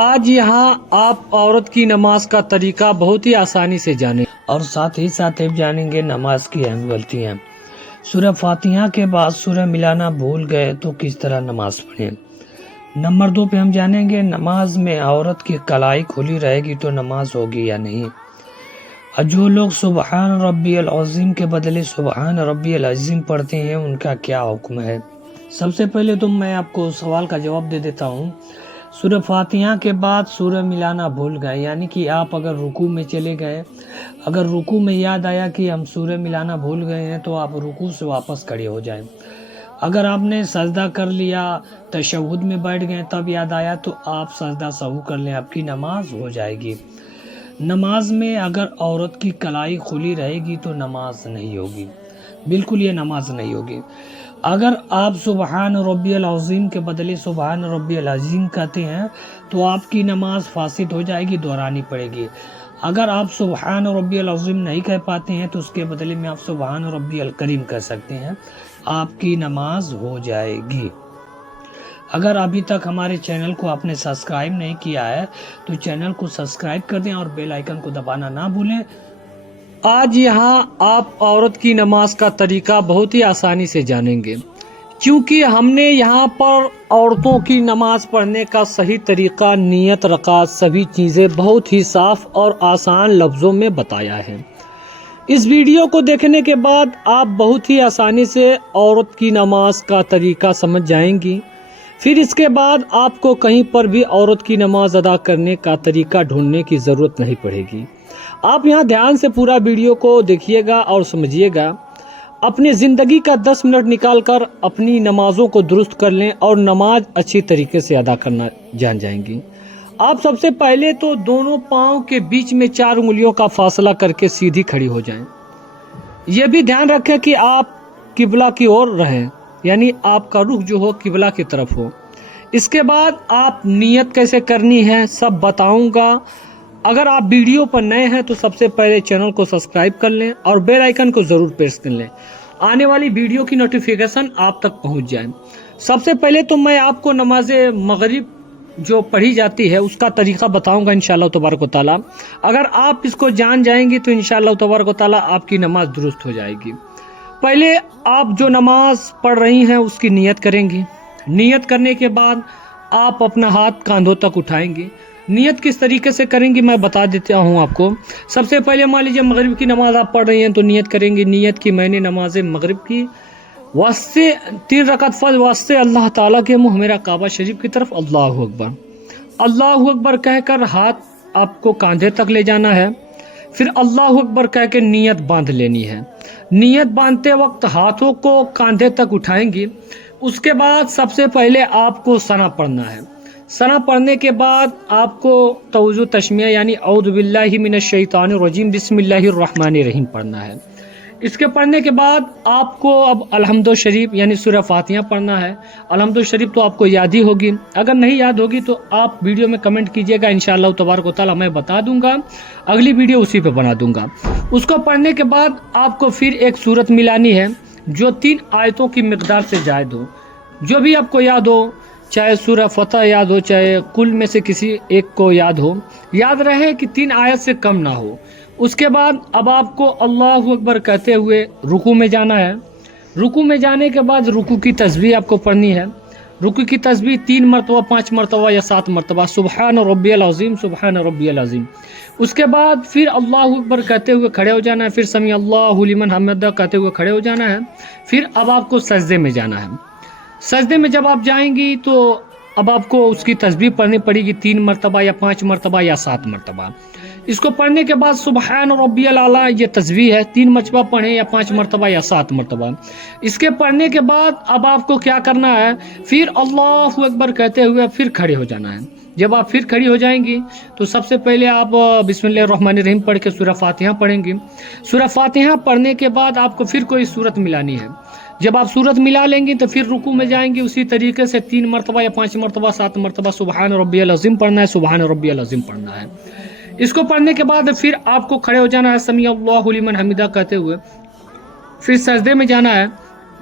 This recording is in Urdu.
آج یہاں آپ عورت کی نماز کا طریقہ بہت ہی آسانی سے جانیں اور ساتھ ہی جانیں گے نماز کی اہم غلطیاں۔ سورہ فاتحہ کے بعد سورہ ملانا بھول گئے تو کس طرح نماز پڑھیں۔ نمبر 2 پہ ہم جانیں گے نماز میں عورت کی کلائی کھلی رہے گی تو نماز ہوگی یا نہیں۔ جو لوگ سبحان ربی العظیم کے بدلے سبحان ربی العظیم پڑھتے ہیں ان کا کیا حکم ہے۔ سب سے پہلے تو میں آپ کو سوال کا جواب دے دیتا ہوں۔ سورہ فاتحہ کے بعد سورہ ملانا بھول گئے، یعنی کہ آپ اگر رکوع میں چلے گئے، اگر رکوع میں یاد آیا کہ ہم سورہ ملانا بھول گئے ہیں تو آپ رکوع سے واپس کھڑے ہو جائیں۔ اگر آپ نے سجدہ کر لیا، تشہد میں بیٹھ گئے، تب یاد آیا تو آپ سجدہ سہو کر لیں، آپ کی نماز ہو جائے گی۔ نماز میں اگر عورت کی کلائی کھلی رہے گی تو نماز نہیں ہوگی، بالکل یہ نماز نہیں ہوگی۔ اگر آپ سبحان ربی العظیم کے بدلے سبحان ربی العظیم کہتے ہیں تو آپ کی نماز فاسد ہو جائے گی، دہرانی پڑے گی۔ اگر آپ سبحان ربی العظیم نہیں کہہ پاتے ہیں تو اس کے بدلے میں آپ سبحان ربی الکریم کہہ سکتے ہیں، آپ کی نماز ہو جائے گی۔ اگر ابھی تک ہمارے چینل کو آپ نے سبسکرائب نہیں کیا ہے تو چینل کو سبسکرائب کر دیں اور بیل آئیکن کو دبانا نہ بھولیں۔ آج یہاں آپ عورت کی نماز کا طریقہ بہت ہی آسانی سے جانیں گے، کیونکہ ہم نے یہاں پر عورتوں کی نماز پڑھنے کا صحیح طریقہ، نیت، رکعت، سبھی چیزیں بہت ہی صاف اور آسان لفظوں میں بتایا ہے۔ اس ویڈیو کو دیکھنے کے بعد آپ بہت ہی آسانی سے عورت کی نماز کا طریقہ سمجھ جائیں گی۔ پھر اس کے بعد آپ کو کہیں پر بھی عورت کی نماز ادا کرنے کا طریقہ ڈھونڈنے کی ضرورت نہیں پڑے گی۔ آپ یہاں دھیان سے پورا ویڈیو کو دیکھیے گا اور سمجھیے گا۔ اپنی زندگی کا 10 منٹ نکال کر اپنی نمازوں کو درست کر لیں اور نماز اچھی طریقے سے ادا کرنا جان جائیں گی۔ آپ سب سے پہلے تو دونوں پاؤں کے بیچ میں 4 انگلیوں کا فاصلہ کر کے سیدھی کھڑی ہو جائیں۔ یہ بھی دھیان رکھیں کہ آپ قبلہ کی اور رہیں، یعنی آپ کا رخ جو ہو قبلہ کی طرف ہو۔ اس کے بعد آپ نیت کیسے کرنی ہے سب بتاؤں گا۔ اگر آپ ویڈیو پر نئے ہیں تو سب سے پہلے چینل کو سبسکرائب کر لیں اور بیل آئیکن کو ضرور پریس کر لیں، آنے والی ویڈیو کی نوٹیفیکیشن آپ تک پہنچ جائے۔ سب سے پہلے تو میں آپ کو نماز مغرب جو پڑھی جاتی ہے اس کا طریقہ بتاؤں گا انشاءاللہ تبارک و تعالی۔ اگر آپ اس کو جان جائیں گے تو انشاءاللہ تبارک و تعالی آپ کی نماز درست ہو جائے گی۔ پہلے آپ جو نماز پڑھ رہی ہیں اس کی نیت کریں گی۔ نیت کرنے کے بعد آپ اپنا ہاتھ کاندھوں تک اٹھائیں گی۔ نیت کس طریقے سے کریں گی میں بتا دیتا ہوں آپ کو۔ سب سے پہلے مان لیجیے مغرب کی نماز آپ پڑھ رہی ہیں تو نیت کریں گی، نیت کی میں نے نماز مغرب کی واسطے 3 رکعت فرض واسطے اللہ تعالیٰ کے منہ میرا کعبہ شریف کی طرف اللہ اکبر، اللہ اکبر کہہ کر ہاتھ آپ کو کاندھے تک لے جانا ہے۔ پھر اللہ اکبر کہہ کے نیت باندھ لینی ہے۔ نیت باندھتے وقت ہاتھوں کو کاندھے تک اٹھائیں گی۔ اس کے بعد سب سے پہلے آپ کو ثنا پڑھنا ہے۔ ثنا پڑھنے کے بعد آپ کو توضع تشمیہ یعنی اعوذ باللہ من الشیطان الرجیم بسم اللہ الرحمن الرحیم پڑھنا ہے۔ اس کے پڑھنے کے بعد آپ کو اب الحمد شریف یعنی سورہ فاتحہ پڑھنا ہے۔ الحمد شریف تو آپ کو یاد ہی ہوگی، اگر نہیں یاد ہوگی تو آپ ویڈیو میں کمنٹ کیجئے گا، انشاءاللہ تبارک و تعالی میں بتا دوں گا، اگلی ویڈیو اسی پہ بنا دوں گا۔ اس کو پڑھنے کے بعد آپ کو پھر ایک سورت ملانی ہے جو 3 آیتوں کی مقدار سے زائد ہو، جو بھی آپ کو یاد ہو، چاہے سورہ فتح یاد ہو چاہے کل میں سے کسی ایک کو یاد ہو، یاد رہے کہ 3 آیت سے کم نہ ہو۔ اس کے بعد اب آپ کو اللہ اکبر کہتے ہوئے رکوع میں جانا ہے۔ رکوع میں جانے کے بعد رکوع کی تسبیح آپ کو پڑھنی ہے۔ رکوع کی تسبیح 3 مرتبہ 5 مرتبہ یا 7 مرتبہ سبحان ربی العظیم سبحان ربی العظیم۔ اس کے بعد پھر اللہ اکبر کہتے ہوئے کھڑے ہو جانا ہے، پھر سمیع اللہ لمن حمدہ کہتے ہوئے کھڑے ہو جانا ہے۔ پھر اب آپ کو سجدے میں جانا ہے۔ سجدے میں جب آپ جائیں گی تو اب آپ کو اس کی تسبیح پڑھنی پڑے گی 3 مرتبہ یا 5 مرتبہ یا 7 مرتبہ۔ اس کو پڑھنے کے بعد سبحان ربی الاعلیٰ یہ تسبیح ہے، 3 مرتبہ پڑھیں یا 5 مرتبہ یا 7 مرتبہ۔ اس کے پڑھنے کے بعد اب آپ کو کیا کرنا ہے، پھر اللہ اکبر کہتے ہوئے پھر کھڑے ہو جانا ہے۔ جب آپ پھر کھڑی ہو جائیں گی تو سب سے پہلے آپ بسم اللہ الرحمن الرحیم پڑھ کے سورہ فاتحہ پڑھیں گی۔ سورہ فاتحہ پڑھنے کے بعد آپ کو پھر کوئی سورت ملانی ہے۔ جب آپ سورت ملا لیں گی تو پھر رکوع میں جائیں گی، اسی طریقے سے 3 مرتبہ یا 5 مرتبہ 7 مرتبہ سبحان ربی العظیم پڑھنا ہے، سبحان ربی العظیم پڑھنا ہے۔ اس کو پڑھنے کے بعد پھر آپ کو کھڑے ہو جانا ہے سمیع اللہ لمن حمدہ کہتے ہوئے، پھر سجدے میں جانا ہے۔